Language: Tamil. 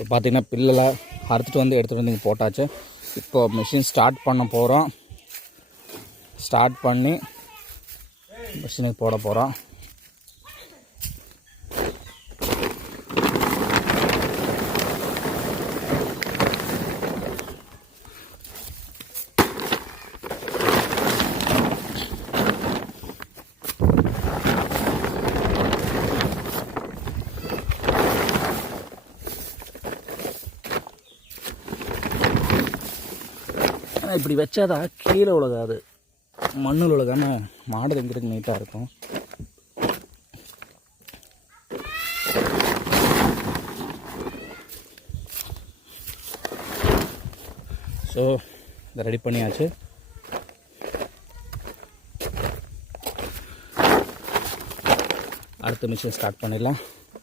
இப்போ பார்த்திங்கன்னா பில்லெல்லாம் அறுத்துட்டு வந்து எடுத்துகிட்டு வந்து இங்கே போட்டாச்சு. இப்போ மிஷின் ஸ்டார்ட் பண்ண போகிறோம். ஸ்டார்ட் பண்ணி மிஷினுக்கு போட போகிறோம். இப்படி வச்சாதான் கீழே உலகாது, மண்ணில் உலகாம மாடு திங்கிறதுக்கு நீட்டாக இருக்கும். ஸோ இதை ரெடி பண்ணியாச்சு. அடுத்த மிஷின் ஸ்டார்ட் பண்ணிடலாம்.